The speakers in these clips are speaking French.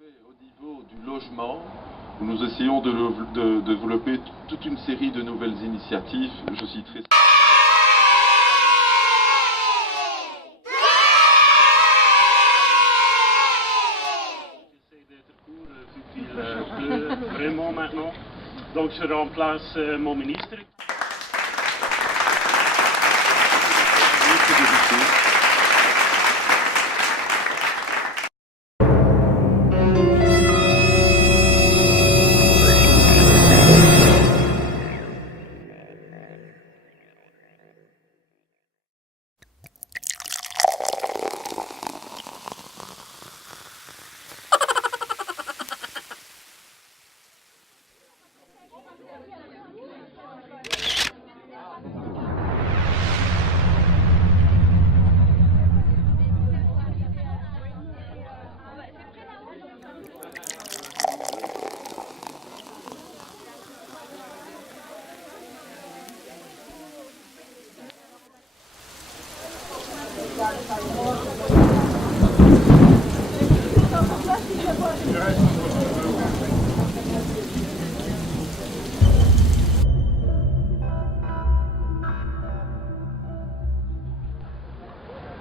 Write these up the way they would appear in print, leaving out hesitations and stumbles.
Au niveau du logement, nous essayons de développer toute une série de nouvelles initiatives. Je citerai... Il pleut vraiment maintenant, donc je remplace mon ministre.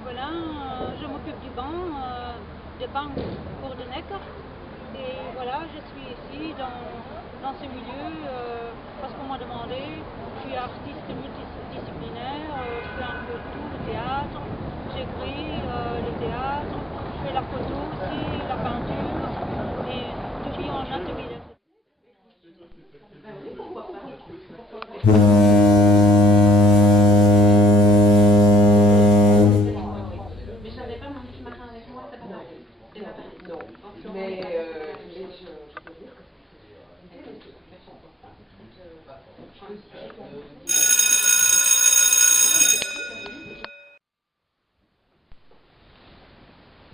Voilà, je m'occupe du banc pour de Necker. Et voilà, je suis ici dans ce milieu parce qu'on m'a demandé. Je suis artiste multidisciplinaire, je fais un peu tout, le théâtre, j'écris le théâtre, je fais la photo aussi, la peinture, et je vis en atelier.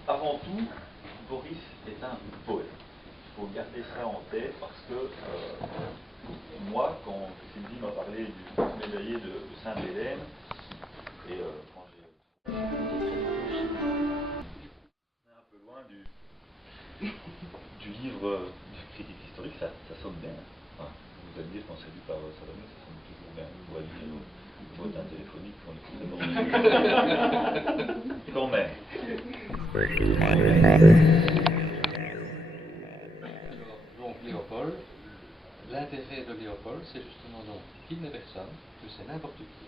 Avant tout, Boris est un poète. Il faut garder ça en tête parce que moi, quand Sylvie m'a parlé du médaillé de Sainte-Hélène, et quand j'ai... On est un peu loin du livre de critique historique, ça sonne bien. Enfin, vous allez dire, quand c'est lu par Salomé, ça sonne toujours bien. Vous voyez le botin téléphonique qu'on écoute quand même. Donc Léopold, l'intérêt de Léopold, c'est justement donc qu'il n'est personne, que c'est n'importe qui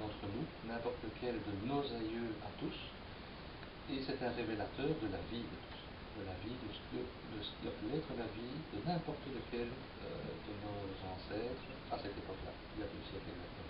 d'entre nous, n'importe lequel de nos aïeux à tous, et c'est un révélateur de la vie de tous, de la vie de ce qui a pu être la vie de n'importe lequel de nos ancêtres à cette époque-là, il y a 2 siècles exactement.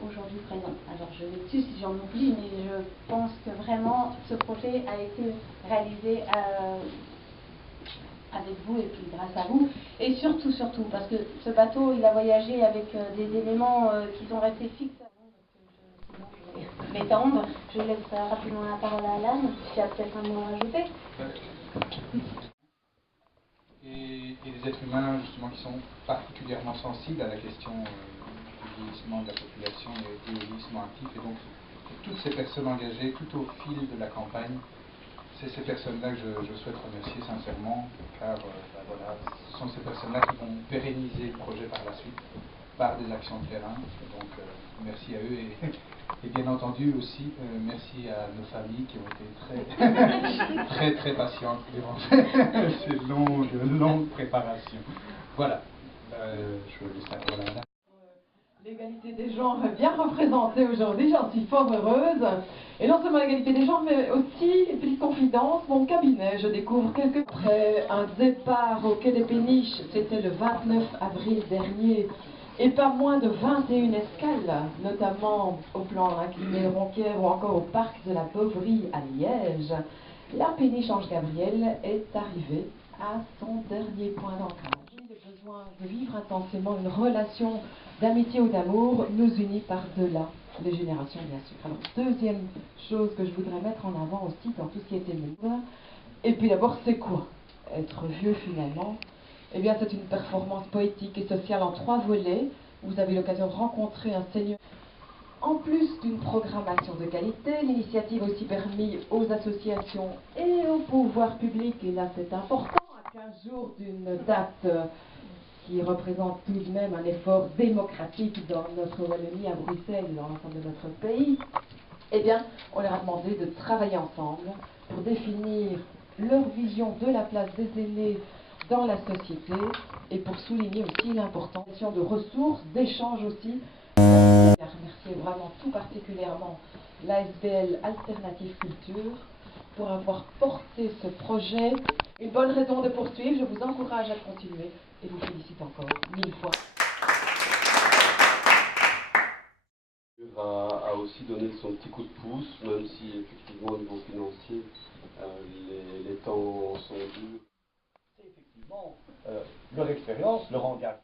Aujourd'hui présent. Alors je m'excuse si j'en oublie, mais je pense que vraiment ce projet a été réalisé avec vous et puis grâce à vous. Et surtout, parce que ce bateau, il a voyagé avec des éléments qui sont restés fixes. Sinon, je vais m'étendre. Je laisse rapidement la parole à Alan, qui a peut-être un mot à rajouter. et des êtres humains justement qui sont particulièrement sensibles à la question du vieillissement de la population et au vieillissement actif. Et donc, toutes ces personnes engagées tout au fil de la campagne, c'est ces personnes-là que je souhaite remercier sincèrement, car voilà, ce sont ces personnes-là qui vont pérenniser le projet par la suite, par des actions de terrain. Donc, merci à eux et bien entendu aussi, merci à nos familles qui ont été très patientes durant ces longues préparations. Voilà, je vous laisse la parole. L'égalité des genres est bien représentée aujourd'hui, j'en suis fort heureuse. Et non seulement l'égalité des genres, mais aussi, petite confidence, mon cabinet, je découvre après un départ au Quai des Péniches, c'était le 29 avril dernier, et pas moins de 21 escales, notamment au plan incliné de Ronquière ou encore au parc de la Beauvrie à Liège. La péniche Ange Gabriel est arrivée à son dernier point d'ancrage. Le besoin de vivre intensément une relation d'amitié ou d'amour nous unit par-delà les générations, bien sûr. Alors, deuxième chose que je voudrais mettre en avant aussi dans tout ce qui était mouvement, et puis d'abord, c'est quoi être vieux finalement? Eh bien, c'est une performance poétique et sociale en 3 volets. Vous avez l'occasion de rencontrer un seigneur. En plus d'une programmation de qualité, l'initiative a aussi permis aux associations et au pouvoir public, et là c'est important, à 15 jours d'une date qui représente tout de même un effort démocratique dans notre Wallonie, à Bruxelles et dans l'ensemble de notre pays, eh bien, on leur a demandé de travailler ensemble pour définir leur vision de la place des aînés dans la société et pour souligner aussi l'importance de ressources, d'échanges aussi. Je remercier vraiment tout particulièrement l'ASBL Alternative Culture pour avoir porté ce projet. Une bonne raison de poursuivre, je vous encourage à continuer et vous félicite encore 1000 fois. A aussi donné son petit coup de pouce, même si effectivement au niveau financier, les temps sont durs. C'est effectivement leur expérience, leur engagement.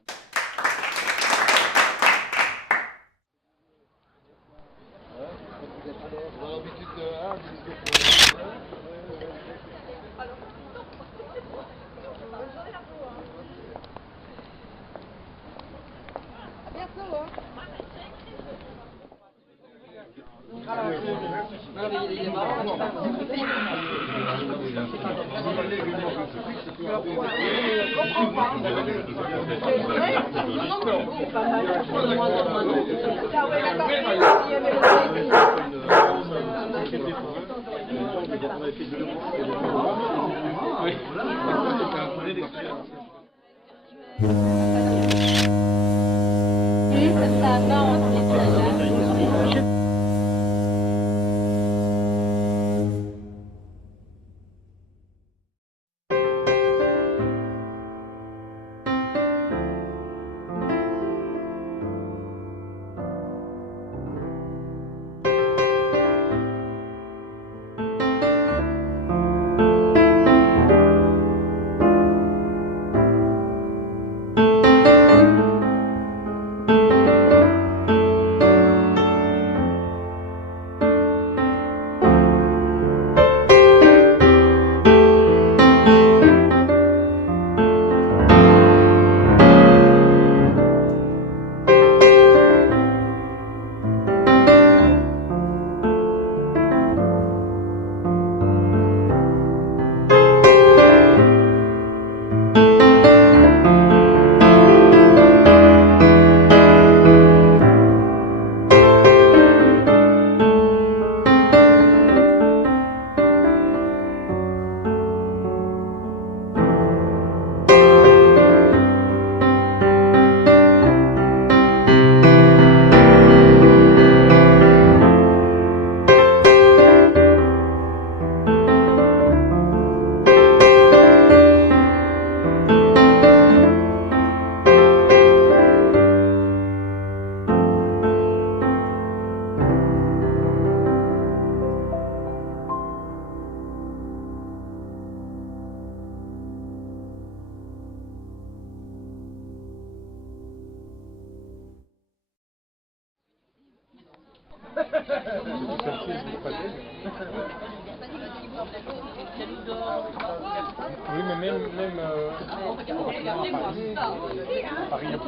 Oui, mais même Paris.